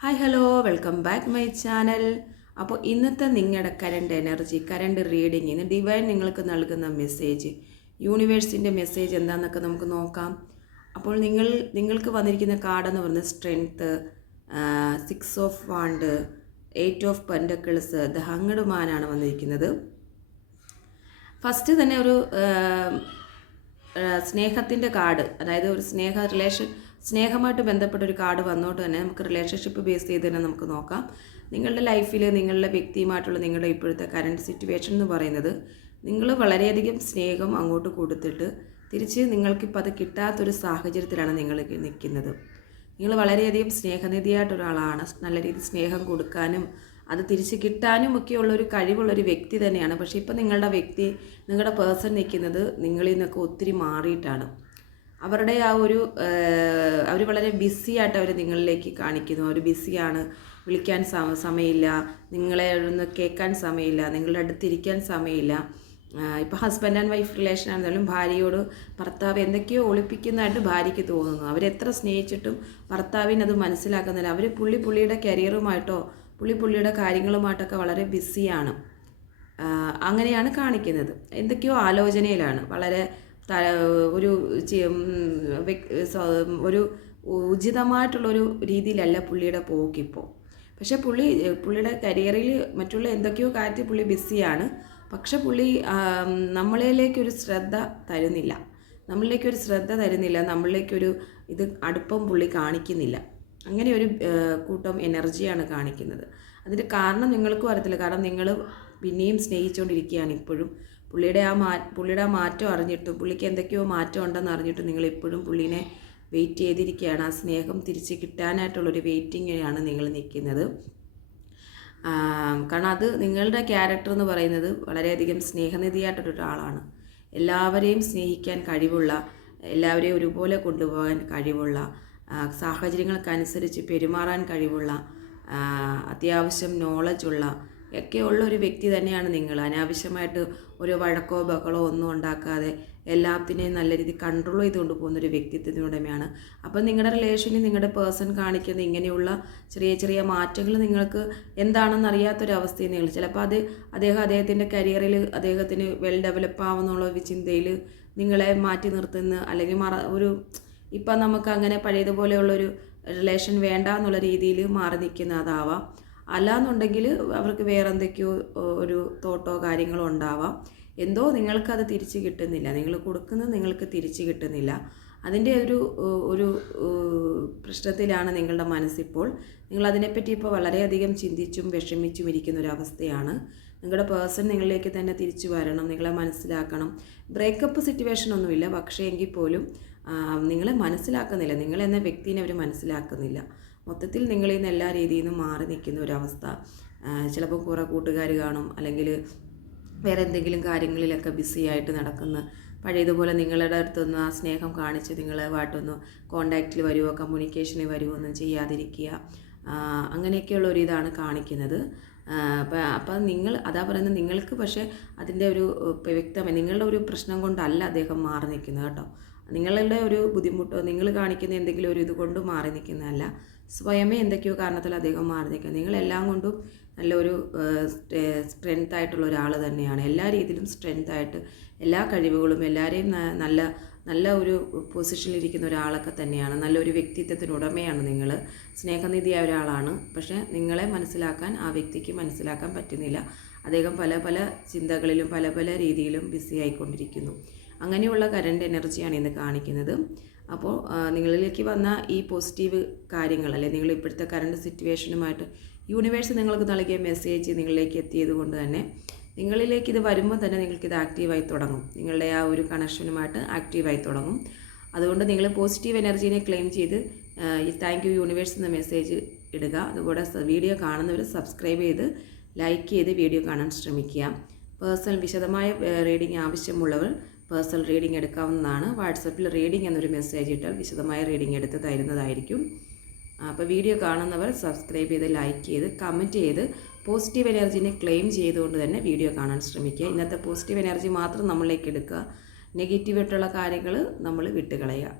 Hi hello welcome back my channel. അപ്പോൾ ഇന്നത്തെ നിങ്ങളുടെ കറണ്ട് എനർജി, കറണ്ട് റീഡിങ്, ഇന്ന് ഡിവൈൻ നിങ്ങൾക്ക് നൽകുന്ന മെസ്സേജ്, യൂണിവേഴ്സിൻ്റെ മെസ്സേജ് എന്താണെന്നൊക്കെ നമുക്ക് നോക്കാം. അപ്പോൾ നിങ്ങൾക്ക് വന്നിരിക്കുന്ന കാർഡെന്ന് പറയുന്നത് strength, 6 of wand, 8 of pentacles, the hanged മാനാണ് വന്നിരിക്കുന്നത്. ഫസ്റ്റ് തന്നെ ഒരു സ്നേഹത്തിൻ്റെ കാർഡ്, അതായത് ഒരു സ്നേഹമായിട്ട് ബന്ധപ്പെട്ട ഒരു കാർഡ് വന്നോട്ട് തന്നെ നമുക്ക് റിലേഷൻഷിപ്പ് ബേസ് ചെയ്ത് തന്നെ നമുക്ക് നോക്കാം. നിങ്ങളുടെ ലൈഫിൽ നിങ്ങളുടെ വ്യക്തിയുമായിട്ടുള്ള നിങ്ങളുടെ ഇപ്പോഴത്തെ കറണ്ട് സിറ്റുവേഷൻ എന്ന് പറയുന്നത്, നിങ്ങൾ വളരെയധികം സ്നേഹം അങ്ങോട്ട് കൊടുത്തിട്ട് തിരിച്ച് നിങ്ങൾക്കിപ്പോൾ അത് കിട്ടാത്തൊരു സാഹചര്യത്തിലാണ് നിങ്ങൾ നിൽക്കുന്നത്. നിങ്ങൾ വളരെയധികം സ്നേഹനിധിയായിട്ടൊരാളാണ്. നല്ല രീതിയിൽ സ്നേഹം കൊടുക്കാനും അത് തിരിച്ച് കിട്ടാനും ഒക്കെയുള്ളൊരു കഴിവുള്ളൊരു വ്യക്തി തന്നെയാണ്. പക്ഷേ ഇപ്പോൾ നിങ്ങളുടെ പേഴ്സൺ നിൽക്കുന്നത് നിങ്ങളിൽ നിന്നൊക്കെ ഒത്തിരി മാറിയിട്ടാണ്. അവരുടെ ആ ഒരു അവർ വളരെ ബിസിയായിട്ട് അവർ നിങ്ങളിലേക്ക് കാണിക്കുന്നു. അവർ ബിസിയാണ്, വിളിക്കാൻ സമയമില്ല, നിങ്ങളെ ഒന്ന് കേൾക്കാൻ സമയമില്ല, നിങ്ങളുടെ അടുത്തിരിക്കാൻ സമയമില്ല. ഇപ്പോൾ ഹസ്ബൻഡ് ആൻഡ് വൈഫ് റിലേഷൻ ആണെന്നാലും ഭാര്യയോട് ഭർത്താവ് എന്തൊക്കെയോ ഒളിപ്പിക്കുന്നതായിട്ട് ഭാര്യയ്ക്ക് തോന്നുന്നു. അവരെത്ര സ്നേഹിച്ചിട്ടും ഭർത്താവിനത് മനസ്സിലാക്കുന്നില്ല. അവർ പുള്ളിയുടെ കരിയറുമായിട്ടോ പുള്ളിയുടെ കാര്യങ്ങളുമായിട്ടൊക്കെ വളരെ ബിസിയാണ്. അങ്ങനെയാണ് കാണിക്കുന്നത്. എന്തൊക്കെയോ ആലോചനയിലാണ്. വളരെ ഒരു ഉചിതമായിട്ടുള്ളൊരു രീതിയിലല്ല പുള്ളിയുടെ പോക്കിപ്പോൾ. പക്ഷേ പുള്ളിയുടെ കരിയറിൽ മറ്റുള്ള എന്തൊക്കെയോ കാര്യത്തിൽ പുള്ളി ബിസിയാണ്. പക്ഷെ പുള്ളി നമ്മളിലേക്കൊരു ശ്രദ്ധ തരുന്നില്ല. നമ്മളിലേക്കൊരു അടുപ്പം പുള്ളി കാണിക്കുന്നില്ല. അങ്ങനെ ഒരു കൂട്ടം എനർജിയാണ് കാണിക്കുന്നത്. അതിൻ്റെ കാരണം നിങ്ങൾക്കും അറിയത്തില്ല. കാരണം നിങ്ങൾ പിന്നെയും സ്നേഹിച്ചുകൊണ്ടിരിക്കുകയാണ് ഇപ്പോഴും. പുള്ളിയുടെ ആ മാറ്റം അറിഞ്ഞിട്ടും, പുള്ളിക്ക് എന്തൊക്കെയോ മാറ്റം ഉണ്ടെന്ന് അറിഞ്ഞിട്ടും നിങ്ങൾ എപ്പോഴും പുള്ളീനെ വെയിറ്റ് ചെയ്തിരിക്കുകയാണ്. ആ സ്നേഹം തിരിച്ച് കിട്ടാനായിട്ടുള്ളൊരു വെയിറ്റിങ്ങിലാണ് നിങ്ങൾ നിൽക്കുന്നത്. കാരണം അത് നിങ്ങളുടെ ക്യാരക്ടർ എന്ന് പറയുന്നത് വളരെയധികം സ്നേഹനിധിയായിട്ടൊരാളാണ്. എല്ലാവരെയും സ്നേഹിക്കാൻ കഴിവുള്ള, എല്ലാവരെയും ഒരുപോലെ കൊണ്ടുപോകാൻ കഴിവുള്ള, സാഹചര്യങ്ങൾക്കനുസരിച്ച് പെരുമാറാൻ കഴിവുള്ള, അത്യാവശ്യം നോളജുള്ള ഒക്കെയുള്ള ഒരു വ്യക്തി തന്നെയാണ് നിങ്ങൾ. അനാവശ്യമായിട്ട് ഒരു വഴക്കോ ബഹളോ ഒന്നും ഉണ്ടാക്കാതെ എല്ലാത്തിനെയും നല്ല രീതിയിൽ കൺട്രോൾ ചെയ്തുകൊണ്ട് പോകുന്നൊരു വ്യക്തിത്വത്തിനുടമയാണ്. അപ്പം നിങ്ങളുടെ റിലേഷനിൽ നിങ്ങളുടെ പേഴ്സൺ കാണിക്കുന്ന ഇങ്ങനെയുള്ള ചെറിയ മാറ്റങ്ങൾ നിങ്ങൾക്ക് എന്താണെന്ന് അറിയാത്തൊരവസ്ഥയിൽ നിങ്ങൾ ചിലപ്പോൾ അദ്ദേഹത്തിൻ്റെ കരിയറിൽ അദ്ദേഹത്തിന് വെൽ ഡെവലപ്പ് ആവുന്നുള്ള ഒരു ചിന്തയിൽ നിങ്ങളെ മാറ്റി നിർത്തുന്ന, അല്ലെങ്കിൽ ഇപ്പം നമുക്ക് അങ്ങനെ പഴയതുപോലെയുള്ളൊരു റിലേഷൻ വേണ്ട എന്നുള്ള രീതിയിൽ മാറി നിൽക്കുന്നതാവാം. അല്ലാന്നുണ്ടെങ്കിൽ അവർക്ക് വേറെ എന്തൊക്കെയോ ഒരു തോട്ടോ കാര്യങ്ങളോ ഉണ്ടാവാം. എന്തോ നിങ്ങൾക്കത് തിരിച്ച് കിട്ടുന്നില്ല. നിങ്ങൾ കൊടുക്കുന്നത് നിങ്ങൾക്ക് തിരിച്ച് കിട്ടുന്നില്ല. അതിൻ്റെ ഒരു പ്രശ്നത്തിലാണ് നിങ്ങളുടെ മനസ്സിപ്പോൾ. നിങ്ങളതിനെപ്പറ്റി ഇപ്പോൾ വളരെയധികം ചിന്തിച്ചും വിഷമിച്ചും ഇരിക്കുന്ന ഒരവസ്ഥയാണ്. നിങ്ങളുടെ പേഴ്സൺ നിങ്ങളിലേക്ക് തന്നെ തിരിച്ചു വരണം, നിങ്ങളെ മനസ്സിലാക്കണം. ബ്രേക്കപ്പ് സിറ്റുവേഷൻ ഒന്നുമില്ല, പക്ഷേ എങ്കിൽ പോലും നിങ്ങളെ മനസ്സിലാക്കുന്നില്ല. നിങ്ങളെന്ന വ്യക്തിനെ അവർ മനസ്സിലാക്കുന്നില്ല. മൊത്തത്തിൽ നിങ്ങളിൽ നിന്ന് എല്ലാ രീതിയിൽ നിന്നും മാറി നിൽക്കുന്ന ഒരവസ്ഥ. ചിലപ്പോൾ കുറേ കൂട്ടുകാർ കാണും, അല്ലെങ്കിൽ വേറെ എന്തെങ്കിലും കാര്യങ്ങളിലൊക്കെ ബിസിയായിട്ട് നടക്കുന്ന, പഴയതുപോലെ നിങ്ങളുടെ അടുത്തൊന്ന് ആ സ്നേഹം കാണിച്ച് നിങ്ങളുമായിട്ടൊന്ന് കോണ്ടാക്റ്റിൽ വരുമോ, കമ്മ്യൂണിക്കേഷനിൽ വരുമോ ഒന്നും ചെയ്യാതിരിക്കുക. അങ്ങനെയൊക്കെയുള്ള ഒരു ഇതാണ് കാണിക്കുന്നത്. അപ്പം അതാ പറയുന്നത്, നിങ്ങൾക്ക് പക്ഷേ അതിൻ്റെ ഒരു വ്യക്തമായി നിങ്ങളുടെ ഒരു പ്രശ്നം കൊണ്ടല്ല അദ്ദേഹം മാറി നിൽക്കുന്നത് കേട്ടോ. നിങ്ങളുടെ ഒരു ബുദ്ധിമുട്ടോ നിങ്ങൾ കാണിക്കുന്ന എന്തെങ്കിലും ഒരു കൊണ്ട് മാറി നിൽക്കുന്നതല്ല. സ്വയമേ എന്തൊക്കെയോ കാരണത്തിൽ അദ്ദേഹം മാറി നിൽക്കുന്നത്. നിങ്ങളെല്ലാം കൊണ്ടും നല്ലൊരു സ്ട്രെങ്ത് ആയിട്ടുള്ള ഒരാൾ തന്നെയാണ്. എല്ലാ രീതിയിലും സ്ട്രെങ്ത് ആയിട്ട് എല്ലാ കഴിവുകളും എല്ലാവരെയും നല്ല ഒരു പൊസിഷനിലിരിക്കുന്ന ഒരാളൊക്കെ തന്നെയാണ്. നല്ലൊരു വ്യക്തിത്വത്തിനുടമയാണ് നിങ്ങൾ. സ്നേഹനിധിയായ ഒരാളാണ്. പക്ഷേ നിങ്ങളെ മനസ്സിലാക്കാൻ ആ വ്യക്തിക്ക് മനസ്സിലാക്കാൻ പറ്റുന്നില്ല. അദ്ദേഹം പല ചിന്തകളിലും പല രീതിയിലും ബിസി ആയിക്കൊണ്ടിരിക്കുന്നു. അങ്ങനെയുള്ള കറണ്ട് എനർജിയാണ് ഇന്ന് കാണിക്കുന്നത്. അപ്പോൾ നിങ്ങളിലേക്ക് വന്ന ഈ പോസിറ്റീവ് കാര്യങ്ങൾ, അല്ലെങ്കിൽ നിങ്ങൾ ഇപ്പോഴത്തെ കറണ്ട് സിറ്റുവേഷനുമായിട്ട് യൂണിവേഴ്സ് നിങ്ങൾക്ക് നൽകിയ മെസ്സേജ് നിങ്ങളിലേക്ക് എത്തിയത് കൊണ്ട് തന്നെ നിങ്ങളിലേക്ക് ഇത് വരുമ്പോൾ തന്നെ നിങ്ങൾക്കിത് ആക്റ്റീവായി തുടങ്ങും. നിങ്ങളുടെ ആ ഒരു കണക്ഷനുമായിട്ട് ആക്റ്റീവായി തുടങ്ങും. അതുകൊണ്ട് നിങ്ങൾ പോസിറ്റീവ് എനർജീനെ ക്ലെയിം ചെയ്ത് താങ്ക് യു യൂണിവേഴ്സ് എന്ന മെസ്സേജ് ഇടുക. അതുകൂടെ വീഡിയോ കാണുന്നവർ സബ്സ്ക്രൈബ് ചെയ്ത് ലൈക്ക് ചെയ്ത് വീഡിയോ കാണാൻ ശ്രമിക്കുക. പേഴ്സണൽ വിശദമായ റീഡിംഗ് ആവശ്യമുള്ളവർ പേഴ്സണൽ റീഡിംഗ് എടുക്കാവുന്നതാണ്. വാട്സപ്പിൽ റീഡിംഗ് എന്നൊരു മെസ്സേജ് ഇട്ടാൽ വിശദമായ റീഡിംഗ് എടുത്ത് തരുന്നതായിരിക്കും. അപ്പോൾ വീഡിയോ കാണുന്നവർ സബ്സ്ക്രൈബ് ചെയ്ത് ലൈക്ക് ചെയ്ത് കമൻറ്റ് ചെയ്ത് പോസിറ്റീവ് എനർജീനെ ക്ലെയിം ചെയ്തുകൊണ്ട് തന്നെ വീഡിയോ കാണാൻ ശ്രമിക്കുക. ഇന്നത്തെ പോസിറ്റീവ് എനർജി മാത്രം നമ്മളിലേക്ക് എടുക്കുക. നെഗറ്റീവായിട്ടുള്ള കാര്യങ്ങൾ നമ്മൾ വിട്ടുകളയുക.